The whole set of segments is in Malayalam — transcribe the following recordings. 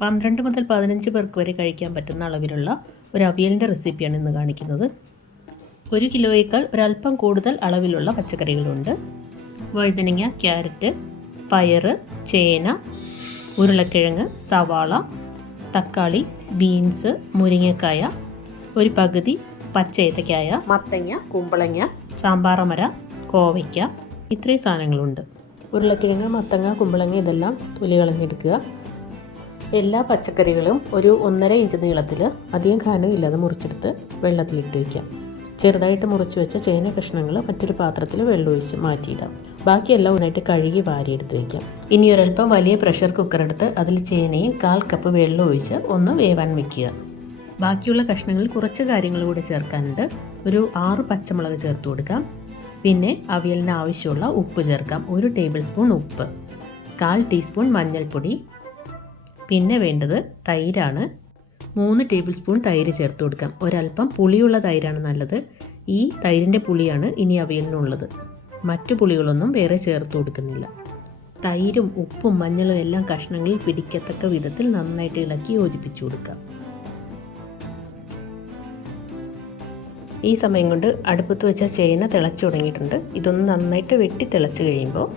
പന്ത്രണ്ട് മുതൽ പതിനഞ്ച് പേർക്ക് വരെ കഴിക്കാൻ പറ്റുന്ന അളവിലുള്ള ഒരു അവിയലിന്റെ റെസിപ്പിയാണ് ഇന്ന് കാണിക്കുന്നത്. ഒരു കിലോയേക്കാൾ ഒരല്പം കൂടുതൽ അളവിലുള്ള പച്ചക്കറികളുണ്ട്. വഴുതനങ്ങ ക്യാരറ്റ് പയറ് ചേന ഉരുളക്കിഴങ്ങ് സവാള തക്കാളി ബീൻസ് മുരിങ്ങക്കായ ഒരു പകുതി പച്ച ഏത്തക്കായ മത്തങ്ങ കുമ്പളങ്ങ സാമ്പാറമര കോവയ്ക്ക ഇത്രയും സാധനങ്ങളുണ്ട്. ഉരുളക്കിഴങ്ങ് മത്തങ്ങ കുമ്പളങ്ങ ഇതെല്ലാം തൊലി കളഞ്ഞെടുക്കുക. എല്ലാ പച്ചക്കറികളും ഒരു ഒന്നര ഇഞ്ച് നീളത്തിൽ അധികം ഖാനം ഇല്ലാതെ മുറിച്ചെടുത്ത് വെള്ളത്തിലിട്ട് വയ്ക്കാം ചെറുതായിട്ട് മുറിച്ച് വെച്ച ചേന കഷ്ണങ്ങൾ മറ്റൊരു പാത്രത്തിൽ വെള്ളമൊഴിച്ച് മാറ്റിയിടാം. ബാക്കിയെല്ലാം ഒന്നായിട്ട് കഴുകി വാരിയെടുത്ത് വയ്ക്കാം ഇനി ഒരല്പം വലിയ പ്രഷർ കുക്കർ എടുത്ത് അതിൽ ചേനയും കാൽ കപ്പ് വെള്ളം ഒഴിച്ച് ഒന്ന് വേവാൻ വെക്കുക. ബാക്കിയുള്ള കഷ്ണങ്ങളിൽ കുറച്ച് കാര്യങ്ങൾ കൂടി ചേർക്കാനുണ്ട്. ഒരു ആറ് പച്ചമുളക് ചേർത്ത് കൊടുക്കാം. പിന്നെ അവിയലിന് ആവശ്യമുള്ള ഉപ്പ് ചേർക്കാം. ഒരു ടേബിൾ സ്പൂൺ ഉപ്പ്. കാൽ ടീസ്പൂൺ മഞ്ഞൾപ്പൊടി. പിന്നെ വേണ്ടത് തൈരാണ്. മൂന്ന് ടേബിൾ സ്പൂൺ തൈര് ചേർത്ത് കൊടുക്കാം. ഒരല്പം പുളിയുള്ള തൈരാണ് നല്ലത്. ഈ തൈരിന്റെ പുളിയാണ് ഇനി അവിയലിനുള്ളത്. മറ്റു പുളികളൊന്നും വേറെ ചേർത്ത് കൊടുക്കുന്നില്ല. തൈരും ഉപ്പും മഞ്ഞളും എല്ലാം കഷ്ണങ്ങളിൽ പിടിക്കത്തക്ക വിധത്തിൽ നന്നായിട്ട് ഇളക്കി യോജിപ്പിച്ചു കൊടുക്കാം. ഈ സമയം കൊണ്ട് അടുപ്പത്ത് വെച്ച ചേന തിളച്ചു തുടങ്ങിയിട്ടുണ്ട്. ഇതൊന്ന് നന്നായിട്ട് വെട്ടി തിളച്ച് കഴിയുമ്പോൾ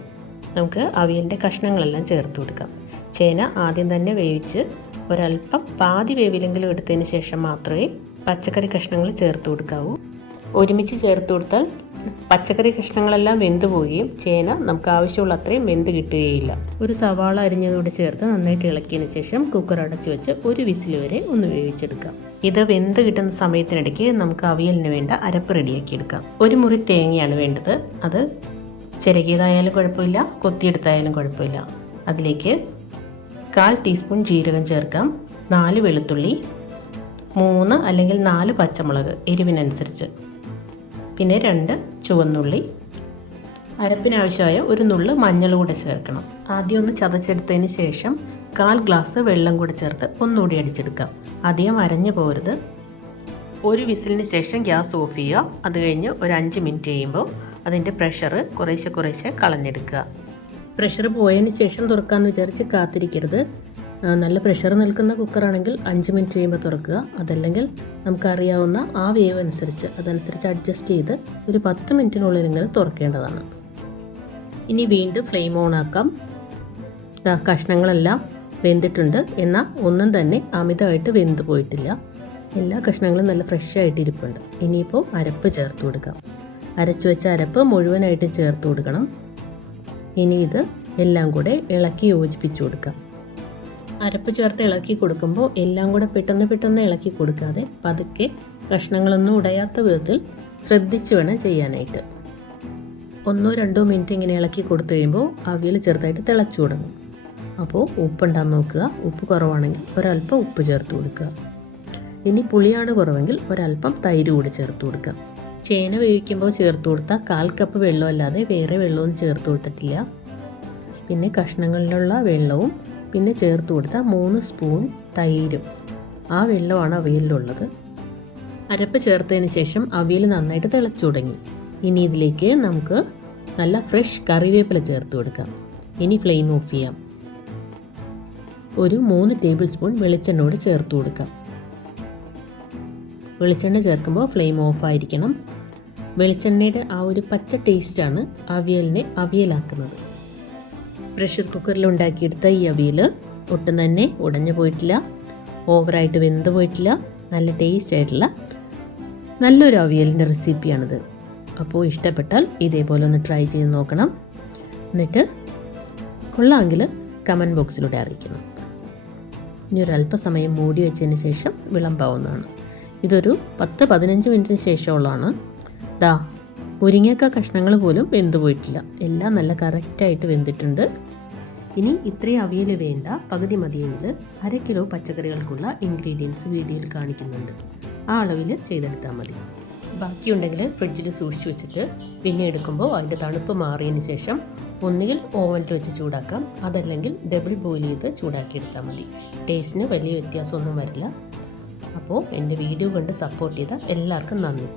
നമുക്ക് അവിയലിന്റെ കഷ്ണങ്ങളെല്ലാം ചേർത്ത് കൊടുക്കാം. ചേന ആദ്യം തന്നെ വേവിച്ച് ഒരല്പം പാതി വേവിലെങ്കിലും എടുത്തതിന് ശേഷം മാത്രമേ പച്ചക്കറി കഷ്ണങ്ങൾ ചേർത്ത് കൊടുക്കാവൂ. ഒരുമിച്ച് ചേർത്ത് കൊടുത്താൽ പച്ചക്കറി കഷ്ണങ്ങളെല്ലാം വെന്ത് പോവുകയും ചേന നമുക്ക് ആവശ്യമുള്ള അത്രയും വെന്ത് കിട്ടുകയില്ല. ഒരു സവാള അരിഞ്ഞതോടെ ചേർത്ത് നന്നായിട്ട് ഇളക്കിയതിന് ശേഷം കുക്കർ അടച്ച് വെച്ച് ഒരു വിസിൽ വരെ ഒന്ന് വേവിച്ചെടുക്കാം. ഇത് വെന്ത് കിട്ടുന്ന സമയത്തിനിടയ്ക്ക് നമുക്ക് അവിയലിന് വേണ്ട അരപ്പ് റെഡിയാക്കി എടുക്കാം. ഒരു മുറി തേങ്ങയാണ് വേണ്ടത്. അത് ചിരകിയതായാലും കുഴപ്പമില്ല കൊത്തിയെടുത്തായാലും കുഴപ്പമില്ല. അതിലേക്ക് കാൽ ടീസ്പൂൺ ജീരകം ചേർക്കാം. നാല് വെളുത്തുള്ളി മൂന്ന് അല്ലെങ്കിൽ നാല് പച്ചമുളക് എരിവിനനുസരിച്ച്. പിന്നെ രണ്ട് ചുവന്നുള്ളി. അരപ്പിനാവശ്യമായ ഒരു നുള്ള് മഞ്ഞൾ കൂടെ ചേർക്കണം. ആദ്യം ഒന്ന് ചതച്ചെടുത്തതിന് ശേഷം കാൽ ഗ്ലാസ് വെള്ളം കൂടെ ചേർത്ത് ഒന്നുകൂടി അടിച്ചെടുക്കാം. അധികം അരഞ്ഞു പോരുത്. ഒരു വിസിലിന് ശേഷം ഗ്യാസ് ഓഫ് ചെയ്യുക. അത് കഴിഞ്ഞ് ഒരു അഞ്ച് മിനിറ്റ് കഴിയുമ്പോൾ അതിന്റെ പ്രഷർ കുറേശ്ശെ കുറേശ്ശെ കളഞ്ഞെടുക്കുക. പ്രഷർ പോയതിന് ശേഷം തുറക്കാമെന്ന് വിചാരിച്ച് കാത്തിരിക്കരുത്. നല്ല പ്രഷർ നിൽക്കുന്ന കുക്കറാണെങ്കിൽ അഞ്ച് മിനിറ്റ് കഴിയുമ്പോൾ തുറക്കുക. അതല്ലെങ്കിൽ നമുക്കറിയാവുന്ന ആ വേവ് അനുസരിച്ച് അതനുസരിച്ച് അഡ്ജസ്റ്റ് ചെയ്ത് ഒരു പത്ത് മിനിറ്റിനുള്ളിലെങ്കിലും തുറക്കേണ്ടതാണ്. ഇനി വീണ്ടും ഫ്ലെയിം ഓൺ ആക്കാം. കഷ്ണങ്ങളെല്ലാം വെന്തിട്ടുണ്ട്. എന്നാൽ ഒന്നും തന്നെ അമിതമായിട്ട് വെന്ത് പോയിട്ടില്ല. എല്ലാ കഷ്ണങ്ങളും നല്ല ഫ്രഷ് ആയിട്ട് ഇരിപ്പുണ്ട്. ഇനിയിപ്പോൾ അരപ്പ് ചേർത്ത് കൊടുക്കാം. അരച്ചു വെച്ച അരപ്പ് മുഴുവനായിട്ട് ചേർത്ത് കൊടുക്കണം. ഇനി ഇത് എല്ലാം കൂടെ ഇളക്കി യോജിപ്പിച്ചു കൊടുക്കാം. അരപ്പ് ചേർത്ത് ഇളക്കി കൊടുക്കുമ്പോൾ എല്ലാം കൂടെ പെട്ടെന്ന് പെട്ടെന്ന് ഇളക്കി കൊടുക്കാതെ പതുക്കെ കഷ്ണങ്ങളൊന്നും ഉടയാത്ത വിധത്തിൽ ശ്രദ്ധിച്ച് വേണം ചെയ്യാനായിട്ട്. ഒന്നോ രണ്ടോ മിനിറ്റ് ഇങ്ങനെ ഇളക്കി കൊടുത്തു കഴിയുമ്പോൾ അവിയൽ ചെറുതായിട്ട് തിളച്ചു തുടങ്ങും. അപ്പോൾ ഉപ്പുണ്ടാന്ന് നോക്കുക. ഉപ്പ് കുറവാണെങ്കിൽ ഒരല്പം ഉപ്പ് ചേർത്ത് കൊടുക്കുക. ഇനി പുളിയാണ് കുറവെങ്കിൽ ഒരല്പം തൈര് കൂടി ചേർത്ത് കൊടുക്കുക. ചേന വേവിക്കുമ്പോൾ ചേർത്ത് കൊടുത്ത കാൽ കപ്പ് വെള്ളമല്ലാതെ വേറെ വെള്ളവും ചേർത്ത് കൊടുത്തിട്ടില്ല. പിന്നെ കഷ്ണങ്ങളിലുള്ള വെള്ളവും പിന്നെ ചേർത്ത് കൊടുത്ത മൂന്ന് സ്പൂൺ തൈരും. ആ വെള്ളമാണ് അവിയലിലുള്ളത് അരപ്പ് ചേർത്തതിന് ശേഷം അവിയൽ നന്നായിട്ട് തിളച്ചു തുടങ്ങി. ഇനി ഇതിലേക്ക് നമുക്ക് നല്ല ഫ്രഷ് കറിവേപ്പില ചേർത്ത് കൊടുക്കാം. ഇനി ഫ്ലെയിം ഓഫ് ചെയ്യാം. ഒരു മൂന്ന് ടേബിൾ സ്പൂൺ വെളിച്ചെണ്ണയോട് ചേർത്ത് കൊടുക്കാം. വെളിച്ചെണ്ണ ചേർക്കുമ്പോൾ ഫ്ലെയിം ഓഫ് ആയിരിക്കണം. വെളിച്ചെണ്ണയുടെ ആ ഒരു പച്ച ടേസ്റ്റാണ് അവിയലിനെ അവിയലാക്കുന്നത്. പ്രഷർ കുക്കറിൽ ഉണ്ടാക്കിയെടുത്ത ഈ അവിയൽ ഒട്ടും തന്നെ ഉടഞ്ഞു പോയിട്ടില്ല. ഓവറായിട്ട് വെന്ത് പോയിട്ടില്ല. നല്ല ടേസ്റ്റ് ആയിട്ടുള്ള നല്ലൊരു അവിയലിന്റെ റെസിപ്പിയാണിത് അപ്പോൾ ഇഷ്ടപ്പെട്ടാൽ ഇതേപോലെ ഒന്ന് ട്രൈ ചെയ്ത് നോക്കണം. എന്നിട്ട് കൊള്ളാമെങ്കിൽ കമന്റ് ബോക്സിലൂടെ അറിയിക്കണം. ഇനി ഒരു അല്പസമയം മൂടി വെച്ചതിന് ശേഷം വിളമ്പാവുന്നതാണ്. ഇതൊരു പത്ത് പതിനഞ്ച് മിനിറ്റിന് ശേഷമുള്ളതാണ്. ദാ മുരിങ്ങക്ക കഷ്ണങ്ങൾ പോലും വെന്ത് പോയിട്ടില്ല. എല്ലാം നല്ല കറക്റ്റായിട്ട് വെന്തിട്ടുണ്ട്. ഇനി ഇത്രയും അവിയൽ വേണ്ട പകുതി മതിയെങ്കിൽ അര കിലോ പച്ചക്കറികൾക്കുള്ള ഇൻഗ്രീഡിയൻസ് വീഡിയോയിൽ കാണിക്കുന്നുണ്ട്. ആ അളവിൽ ചെയ്തെടുത്താൽ മതി. ബാക്കിയുണ്ടെങ്കിൽ ഫ്രിഡ്ജിൽ സൂക്ഷിച്ചു വെച്ചിട്ട് പിന്നെ എടുക്കുമ്പോൾ അതിന്റെ തണുപ്പ് മാറിയതിന് ശേഷം ഒന്നുകിൽ ഓവനിൽ വെച്ച് ചൂടാക്കാം. അതല്ലെങ്കിൽ ഡബിൾ ബോയിൽ ചെയ്ത് ചൂടാക്കിയെടുത്താൽ മതി. ടേസ്റ്റിന് വലിയ വ്യത്യാസമൊന്നും വരില്ല. അപ്പോൾ എന്റെ വീഡിയോ കണ്ട് സപ്പോർട്ട് ചെയ്ത എല്ലാവർക്കും നന്ദി.